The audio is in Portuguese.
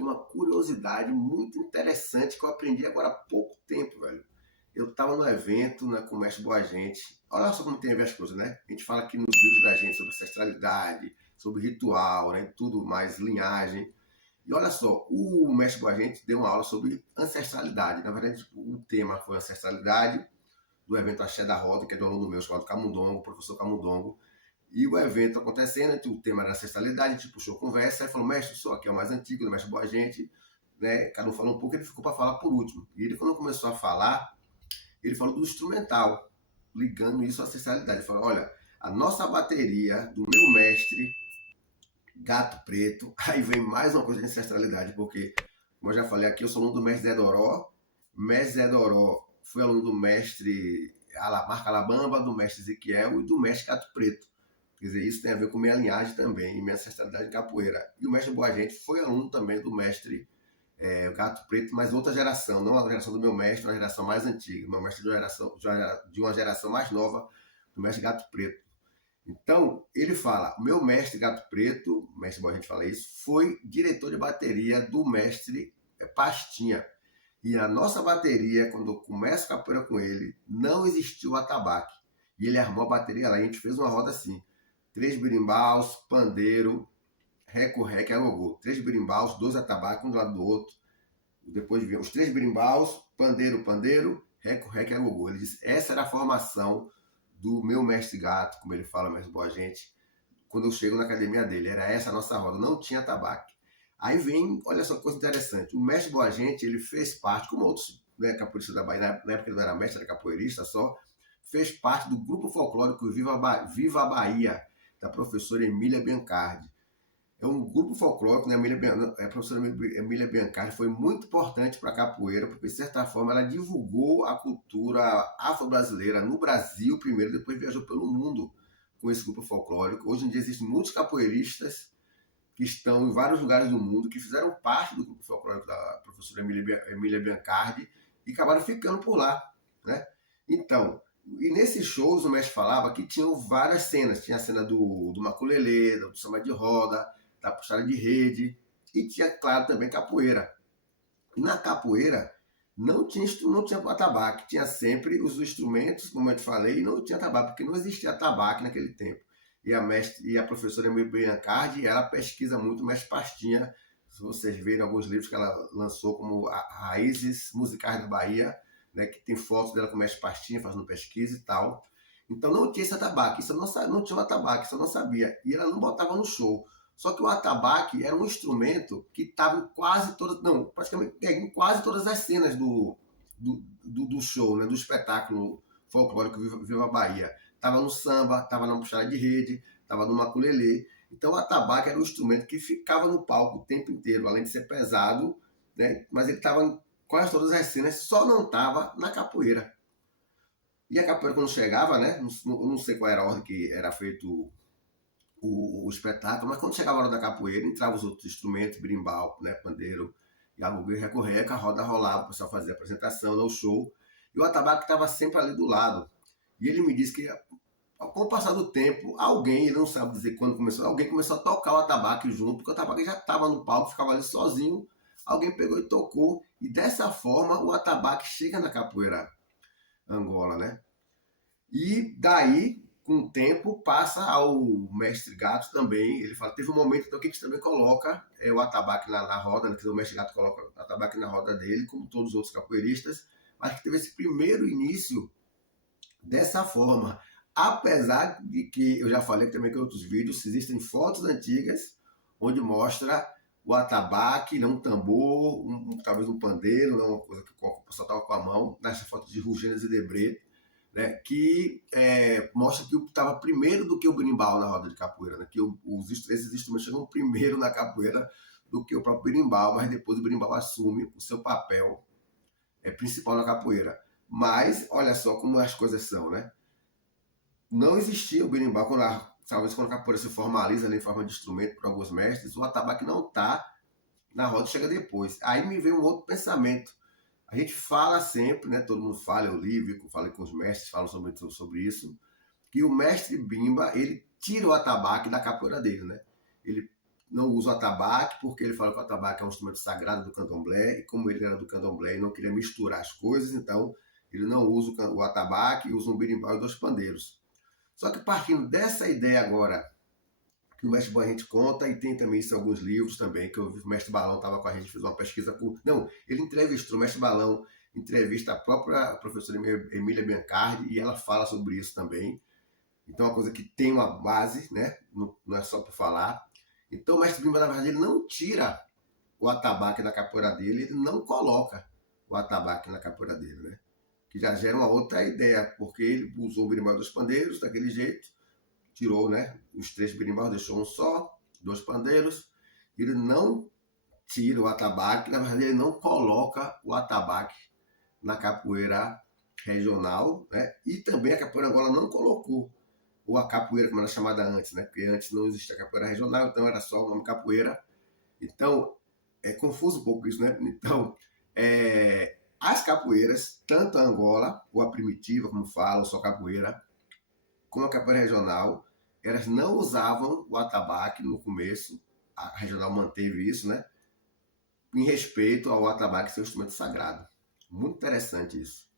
aqui uma curiosidade muito interessante que eu aprendi agora há pouco tempo, velho. Eu estava no evento, né, com o mestre Boa Gente. Olha só como tem a ver as coisas, né? A gente fala aqui nos vídeos da gente sobre ancestralidade, sobre ritual, né, tudo mais, linhagem. E olha só, o mestre Boa Gente deu uma aula sobre ancestralidade. Na verdade, o tema foi ancestralidade, do evento Axé da Roda, que é do aluno meu chamado Camundongo, professor Camundongo. E o evento acontecendo, o tema era ancestralidade, a gente puxou conversa, aí falou, mestre, só aqui é o mais antigo, o mestre Boa Gente, né? Cada um falou um pouco, ele ficou para falar por último. E ele, quando começou a falar, ele falou do instrumental, ligando isso à ancestralidade. Ele falou, olha, a nossa bateria do meu mestre, Gato Preto, aí vem mais uma coisa de ancestralidade, porque, como eu já falei aqui, eu sou aluno do mestre Zé Doró. Mestre Zé Doró foi aluno do mestre Marco Alabamba, do mestre Ezequiel e do mestre Gato Preto. Quer dizer, isso tem a ver com minha linhagem também, e minha ancestralidade em capoeira. E o mestre Boa Gente foi aluno também do mestre Gato Preto, mas outra geração, não a geração do meu mestre, uma geração mais antiga. Meu mestre de uma geração mais nova, do mestre Gato Preto. Então, ele fala, o meu mestre Gato Preto, o mestre Boa Gente fala isso, foi diretor de bateria do mestre Pastinha. E a nossa bateria, quando eu começo a capoeira com ele, não existiu atabaque. E ele armou a bateria lá, e a gente fez uma roda assim. 3 birimbaus, pandeiro, reco-reco e agogô. 3 birimbaus, 2 atabaques, um do lado do outro. Depois vinham os 3 birimbaus, pandeiro, pandeiro, reco-reco e agogô. Ele disse, essa era a formação do meu mestre Gato, como ele fala, mestre Boa Gente, quando eu chego na academia dele. Era essa a nossa roda, não tinha atabaque. Aí vem, olha só que coisa interessante, o mestre Boa Gente, ele fez parte, como outros, né, capoeiristas da Bahia, na época ele não era mestre, era capoeirista só, fez parte do grupo folclórico Viva a Bahia, da professora Emília Biancardi. É um grupo folclórico, né? A professora Emília Biancardi foi muito importante para a capoeira, porque, de certa forma, ela divulgou a cultura afro-brasileira no Brasil primeiro, depois viajou pelo mundo com esse grupo folclórico. Hoje em dia existem muitos capoeiristas que estão em vários lugares do mundo, que fizeram parte do grupo folclórico da professora Emília Biancardi e acabaram ficando por lá, né? Então, e nesses shows o mestre falava que tinham várias cenas. Tinha a cena do maculelê, do samba de roda, da puxada de rede, e tinha, claro, também capoeira. E na capoeira não tinha atabaque, tinha sempre os instrumentos, como eu te falei, e não tinha atabaque, porque não existia atabaque naquele tempo. E a professora Biancardi, ela pesquisa muito o mestre Pastinha, se vocês verem alguns livros que ela lançou, como Raízes Musicais da Bahia, né, que tem fotos dela com o mestre Pastinha fazendo pesquisa e tal. Então não tinha esse atabaque, isso não tinha um atabaque, isso eu não sabia. E ela não botava no show. Só que o atabaque era um instrumento que estava em quase todas, não, praticamente em quase todas as cenas do show, né, do espetáculo folclórico Viva a Bahia. Estava no samba, estava na puxada de rede, estava no maculelê. Então o atabaque era um instrumento que ficava no palco o tempo inteiro, além de ser pesado, né, mas ele estava em quase todas as cenas, só não estava na capoeira. E a capoeira quando chegava, né, não sei qual era a ordem que era feito o espetáculo, mas quando chegava a hora da capoeira, entravam os outros instrumentos, berimbau, né, pandeiro, e recorreca, a roda rolava, o pessoal fazia a apresentação, no show, e o atabaque estava sempre ali do lado. E ele me disse que, com o passar do tempo, alguém, ele não sabe dizer quando começou, alguém começou a tocar o atabaque junto, porque o atabaque já estava no palco, ficava ali sozinho, alguém pegou e tocou, e dessa forma o atabaque chega na capoeira Angola, né? E daí, com o tempo, passa ao mestre Gato também. Ele fala, teve um momento então, que a gente também coloca o atabaque na roda, né? O mestre Gato coloca o atabaque na roda dele, como todos os outros capoeiristas, mas que teve esse primeiro início dessa forma. Apesar de que, eu já falei também com outros vídeos, existem fotos antigas onde mostra o atabaque, não um tambor, talvez um pandeiro, não uma coisa que o pessoal estava com a mão, nessa foto de Rugênias e Debré, né, que mostra que estava primeiro do que o berimbau na roda de capoeira, né, que esses instrumentos chegam primeiro na capoeira do que o próprio berimbau, mas depois o berimbau assume o seu papel principal na capoeira. Mas, olha só como as coisas são, né? Não existia o berimbau, talvez quando a capoeira se formaliza ali em forma de instrumento por alguns mestres, o atabaque não está na roda, chega depois. Aí me veio um outro pensamento. A gente fala sempre, né? Todo mundo fala, eu li, falei com os mestres, falam sobre isso, que o mestre Bimba, ele tira o atabaque da capoeira dele, né? Ele não usa o atabaque, porque ele fala que o atabaque é um instrumento sagrado do candomblé, e como ele era do candomblé e não queria misturar as coisas, então ele não usa o atabaque, usa um berimbau e 2 pandeiros. Só que partindo dessa ideia agora, que o Mestre Balão a gente conta, e tem também isso em alguns livros também, que o Mestre Balão estava com a gente, fez uma pesquisa com... Não, ele entrevistou, o Mestre Balão entrevista a própria professora Emília Biancardi, e ela fala sobre isso também. Então é uma coisa que tem uma base, né? Não é só por falar. Então o Mestre Bimba, na verdade, ele não tira o atabaque da capoeira dele, ele não coloca o atabaque na capoeira dele, né? Que já gera uma outra ideia, porque ele usou o berimbau dos pandeiros daquele jeito, tirou, né, os 3 berimbaus, deixou um só, 2 pandeiros, ele não tira o atabaque, na verdade ele não coloca o atabaque na capoeira regional, né? E também a capoeira Angola não colocou ou a capoeira, como era chamada antes, né? Porque antes não existia capoeira regional, então era só o nome capoeira. Então, é confuso um pouco isso, né? Então, as capoeiras, tanto a Angola, ou a primitiva, como falam, só capoeira, como a capoeira regional, elas não usavam o atabaque no começo, a regional manteve isso, né? Em respeito ao atabaque ser um instrumento sagrado. Muito interessante isso.